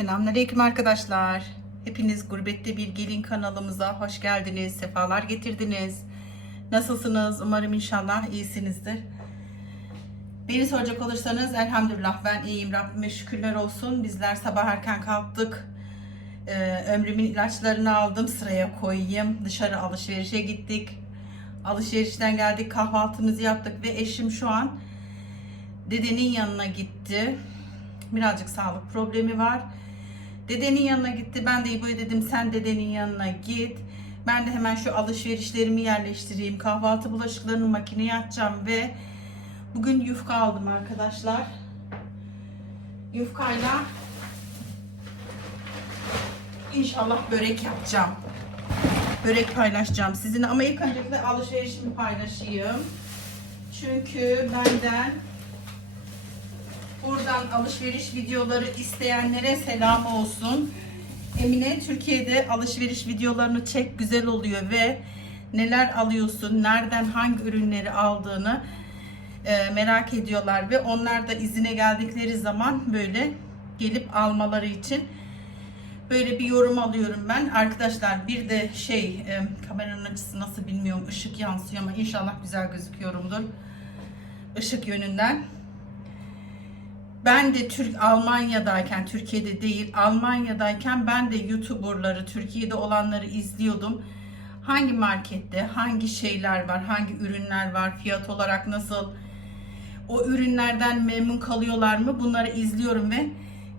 Selamünaleyküm arkadaşlar. Hepiniz Gurbette Bir Gelin kanalımıza hoş geldiniz, sefalar getirdiniz. Nasılsınız? Umarım inşallah iyisinizdir. Beni soracak olursanız elhamdülillah ben iyiyim. Rabbime şükürler olsun. Bizler sabah erken kalktık. Ee, ömrümün ilaçlarını aldım sıraya koyayım. Dışarı alışverişe gittik. Alışverişten geldik kahvaltımızı yaptık ve eşim şu an dedenin yanına gitti. Birazcık sağlık problemi var. Dedenin yanına gitti. Ben de İbo'ya dedim sen dedenin yanına git. Ben de hemen şu alışverişlerimi yerleştireyim. Kahvaltı bulaşıklarını makineye atacağım ve bugün yufka aldım arkadaşlar. Yufkayla inşallah börek yapacağım. Börek paylaşacağım sizinle ama ilk öncelikle alışverişimi paylaşayım. Çünkü benden Buradan alışveriş videoları isteyenlere selam olsun. Emine Türkiye'de alışveriş videolarını çek güzel oluyor ve neler alıyorsun, nereden hangi ürünleri aldığını e, merak ediyorlar ve onlar da izine geldikleri zaman böyle gelip almaları için böyle bir yorum alıyorum ben. Arkadaşlar bir de şey e, kameranın açısı nasıl bilmiyorum ışık yansıyor ama inşallah güzel gözüküyorumdur. Işık yönünden. Ben de Türk Almanya'dayken Türkiye'de değil Almanya'dayken ben de YouTuber'ları Türkiye'de olanları izliyordum. Hangi markette hangi şeyler var, hangi ürünler var, fiyat olarak nasıl, o ürünlerden memnun kalıyorlar mı bunları izliyorum ve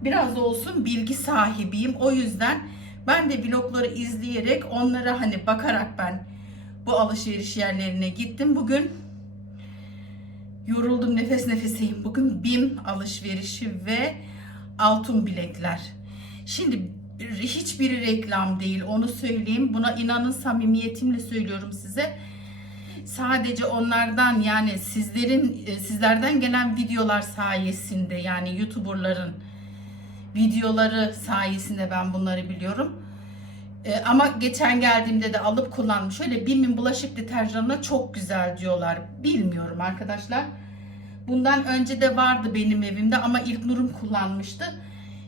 biraz olsun bilgi sahibiyim. O yüzden ben de vlogları izleyerek onlara hani bakarak ben bu alışveriş yerlerine gittim. Bugün Yoruldum nefes nefeseyim. Bugün BİM alışverişi ve altın bilekler. Şimdi hiçbiri reklam değil onu söyleyeyim. Buna inanın samimiyetimle söylüyorum size. Sadece onlardan yani sizlerin sizlerden gelen videolar sayesinde yani YouTuber'ların videoları sayesinde ben bunları biliyorum. Ee, ama geçen geldiğimde de alıp kullanmış. Şöyle BİM'in bulaşık deterjanına çok güzel diyorlar. Bilmiyorum arkadaşlar. Bundan önce de vardı benim evimde ama ilk Nurum kullanmıştı.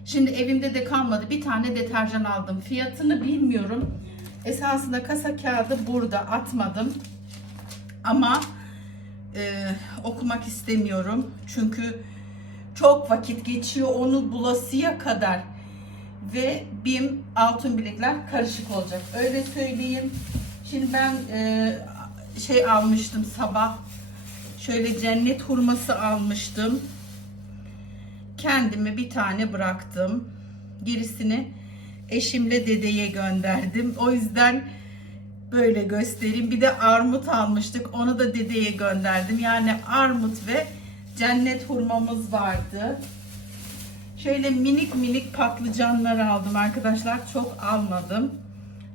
Şimdi evimde de kalmadı. Bir tane deterjan aldım. Fiyatını bilmiyorum. Esasında kasa kağıdı burada atmadım. Ama e, okumak istemiyorum. Çünkü çok vakit geçiyor onu bulasıya kadar ve BİM altın bilekler karışık olacak. Öyle söyleyeyim. Şimdi ben e, şey almıştım sabah. Şöyle cennet hurması almıştım. Kendime bir tane bıraktım. Gerisini eşimle dedeye gönderdim. O yüzden böyle göstereyim. Bir de armut almıştık. Onu da dedeye gönderdim. Yani armut ve cennet hurmamız vardı. Şöyle minik minik patlıcanlar aldım arkadaşlar. Çok almadım.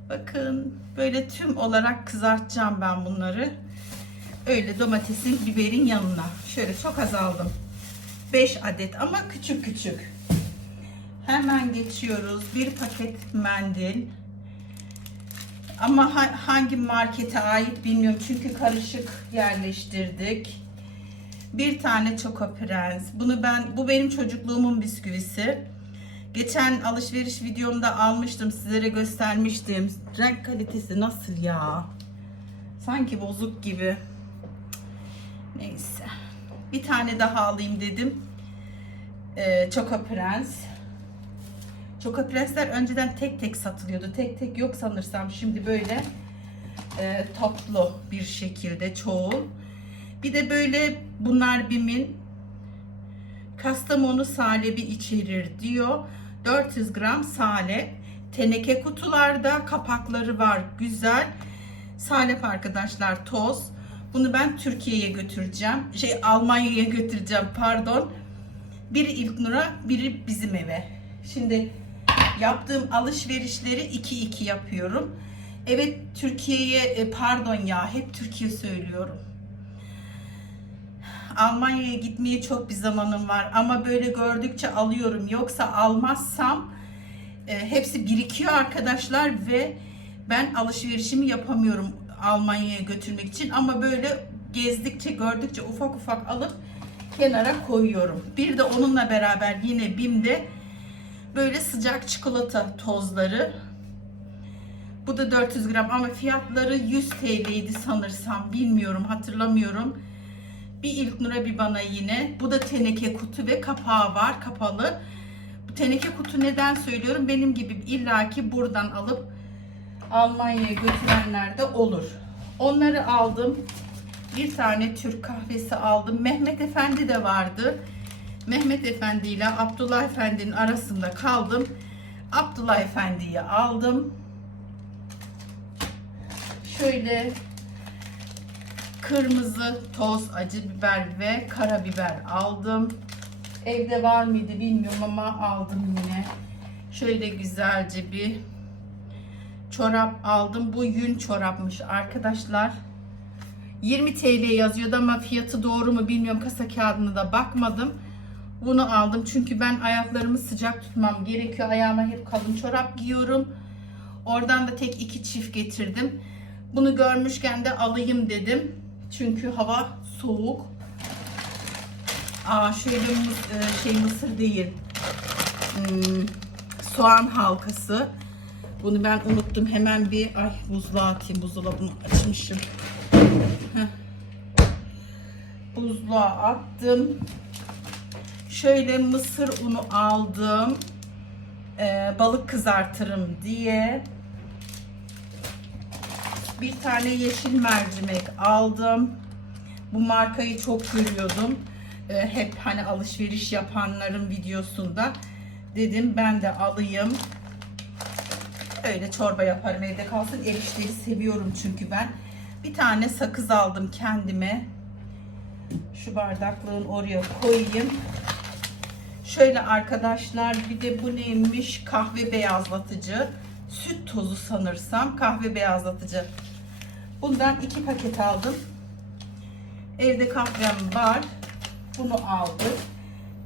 Bakın böyle tüm olarak kızartacağım ben bunları. Öyle domatesin, biberin yanına. Şöyle çok az aldım. 5 adet ama küçük küçük. Hemen geçiyoruz. Bir paket mendil. Ama hangi markete ait bilmiyorum. Çünkü karışık yerleştirdik. Bir tane Choco Prens. Bunu ben bu benim çocukluğumun bisküvisi. Geçen alışveriş videomda almıştım. Sizlere göstermiştim. Renk kalitesi nasıl ya? Sanki bozuk gibi. Neyse. Bir tane daha alayım dedim. Ee, Choco Prens. Choco Prensler önceden tek tek satılıyordu. Tek tek yok sanırsam. Şimdi böyle e, toplu bir şekilde çoğu. Bir de böyle bunlar BİM'in Kastamonu salebi içerir diyor. 400 gram salep. Teneke kutularda kapakları var. Güzel. Salep arkadaşlar toz. Bunu ben Türkiye'ye götüreceğim. Şey Almanya'ya götüreceğim pardon. Biri İlknur'a, biri bizim eve. Şimdi yaptığım alışverişleri 2-2 yapıyorum. Evet Türkiye'ye e, pardon ya hep Türkiye söylüyorum. Almanya'ya gitmeye çok bir zamanım var ama böyle gördükçe alıyorum. Yoksa almazsam e, hepsi birikiyor arkadaşlar ve ben alışverişimi yapamıyorum Almanya'ya götürmek için ama böyle gezdikçe gördükçe ufak ufak alıp kenara koyuyorum. Bir de onunla beraber yine BİM'de Böyle sıcak çikolata tozları. Bu da 400 gram ama fiyatları 100 TL'ydi sanırsam. Bilmiyorum hatırlamıyorum. Bir ilk nura bir bana yine. Bu da teneke kutu ve kapağı var kapalı. Bu teneke kutu neden söylüyorum? Benim gibi illaki buradan alıp Almanya'ya götürenler de olur. Onları aldım. Bir tane Türk kahvesi aldım. Mehmet Efendi de vardı. Mehmet Efendi ile Abdullah Efendi'nin arasında kaldım. Abdullah Efendi'yi aldım. Şöyle kırmızı toz acı biber ve karabiber aldım. Evde var mıydı bilmiyorum ama aldım yine. Şöyle güzelce bir çorap aldım. Bu yün çorapmış arkadaşlar. 20 TL yazıyordu ama fiyatı doğru mu bilmiyorum. Kasa kağıdına da bakmadım. Bunu aldım çünkü ben ayaklarımı sıcak tutmam gerekiyor. Ayağıma hep kalın çorap giyiyorum. Oradan da tek iki çift getirdim. Bunu görmüşken de alayım dedim. Çünkü hava soğuk. Aa şöyle mıs- e, şey mısır değil. Hmm, soğan halkası. Bunu ben unuttum. Hemen bir ay buzluğa atayım. Buzdolabını açmışım. Heh. Buzluğa attım. Şöyle mısır unu aldım. Ee, balık kızartırım diye. Bir tane yeşil mercimek aldım. Bu markayı çok görüyordum. Ee, hep hani alışveriş yapanların videosunda. Dedim ben de alayım. Öyle çorba yaparım evde kalsın. Erişteyi seviyorum çünkü ben. Bir tane sakız aldım kendime. Şu bardaklığın oraya koyayım. Şöyle arkadaşlar bir de bu neymiş? Kahve beyazlatıcı. Süt tozu sanırsam kahve beyazlatıcı. Bundan iki paket aldım. Evde kahvem var. Bunu aldık.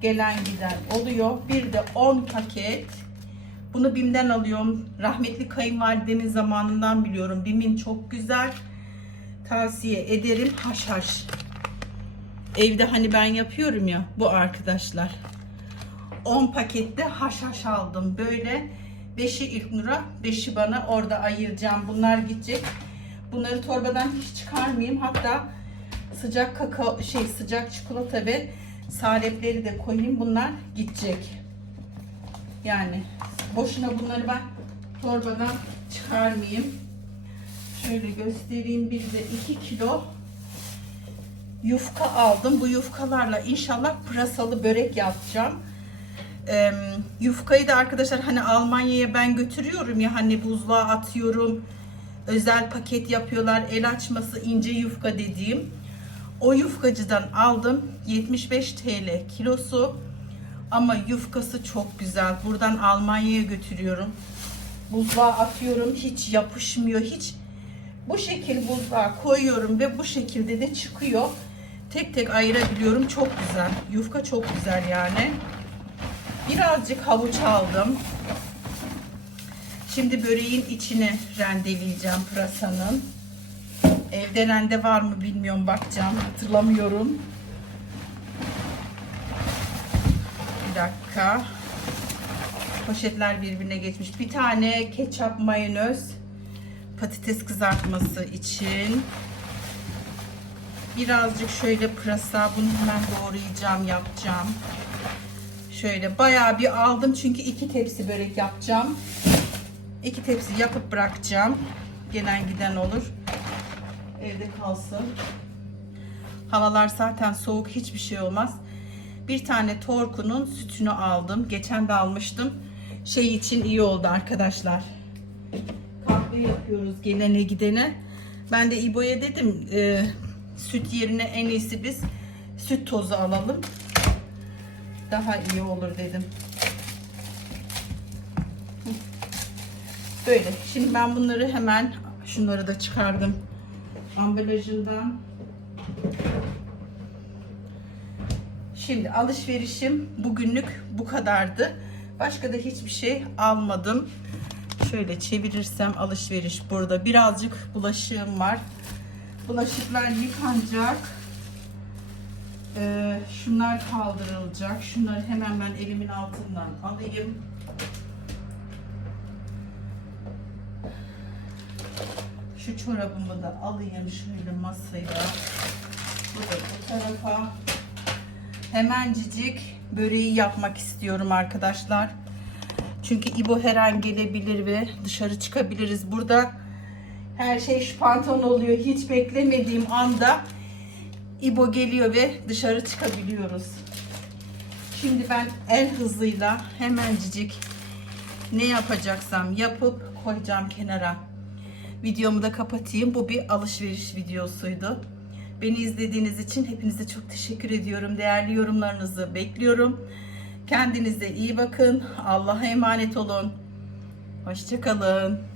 Gelen giden oluyor. Bir de 10 paket. Bunu BİM'den alıyorum. Rahmetli kayınvalidemin zamanından biliyorum. BİM'in çok güzel. Tavsiye ederim. Haşhaş. Evde hani ben yapıyorum ya bu arkadaşlar. 10 pakette haşhaş aldım. Böyle 5'i İlknur'a, 5'i bana orada ayıracağım. Bunlar gidecek. Bunları torbadan hiç çıkarmayayım. Hatta sıcak kakao şey sıcak çikolata ve salepleri de koyayım. Bunlar gidecek. Yani boşuna bunları ben torbadan çıkarmayayım. Şöyle göstereyim. Bir de 2 kilo yufka aldım. Bu yufkalarla inşallah pırasalı börek yapacağım. Ee, yufkayı da arkadaşlar hani Almanya'ya ben götürüyorum ya hani buzluğa atıyorum. Özel paket yapıyorlar. El açması ince yufka dediğim. O yufkacıdan aldım. 75 TL kilosu. Ama yufkası çok güzel. Buradan Almanya'ya götürüyorum. Buzluğa atıyorum. Hiç yapışmıyor. Hiç bu şekil buzluğa koyuyorum ve bu şekilde de çıkıyor. Tek tek ayırabiliyorum. Çok güzel. Yufka çok güzel yani. Birazcık havuç aldım. Şimdi böreğin içine rendeleyeceğim pırasanın. Evde rende var mı bilmiyorum bakacağım. Hatırlamıyorum. Bir dakika. Poşetler birbirine geçmiş. Bir tane ketçap mayonez patates kızartması için. Birazcık şöyle pırasa bunu hemen doğrayacağım yapacağım. Şöyle bayağı bir aldım çünkü iki tepsi börek yapacağım. İki tepsi yapıp bırakacağım. Gelen giden olur. Evde kalsın. Havalar zaten soğuk hiçbir şey olmaz. Bir tane Torku'nun sütünü aldım. Geçen de almıştım. Şey için iyi oldu arkadaşlar. Kahve yapıyoruz gelene gidene. Ben de İbo'ya dedim e, süt yerine en iyisi biz süt tozu alalım. Daha iyi olur dedim. Böyle. Şimdi ben bunları hemen şunları da çıkardım. Ambalajından. Şimdi alışverişim bugünlük bu kadardı. Başka da hiçbir şey almadım. Şöyle çevirirsem alışveriş burada. Birazcık bulaşığım var. Bulaşıklar yıkanacak. Ee, şunlar kaldırılacak. Şunları hemen ben elimin altından alayım. Şu çorabımı da alayım şöyle masaya. Bu da bu tarafa. Hemencik böreği yapmak istiyorum arkadaşlar. Çünkü İbo her an gelebilir ve dışarı çıkabiliriz. Burada her şey şu pantolon oluyor. Hiç beklemediğim anda İbo geliyor ve dışarı çıkabiliyoruz. Şimdi ben el hızıyla hemencik ne yapacaksam yapıp koyacağım kenara. Videomu da kapatayım. Bu bir alışveriş videosuydu. Beni izlediğiniz için hepinize çok teşekkür ediyorum. Değerli yorumlarınızı bekliyorum. Kendinize iyi bakın. Allah'a emanet olun. Hoşçakalın.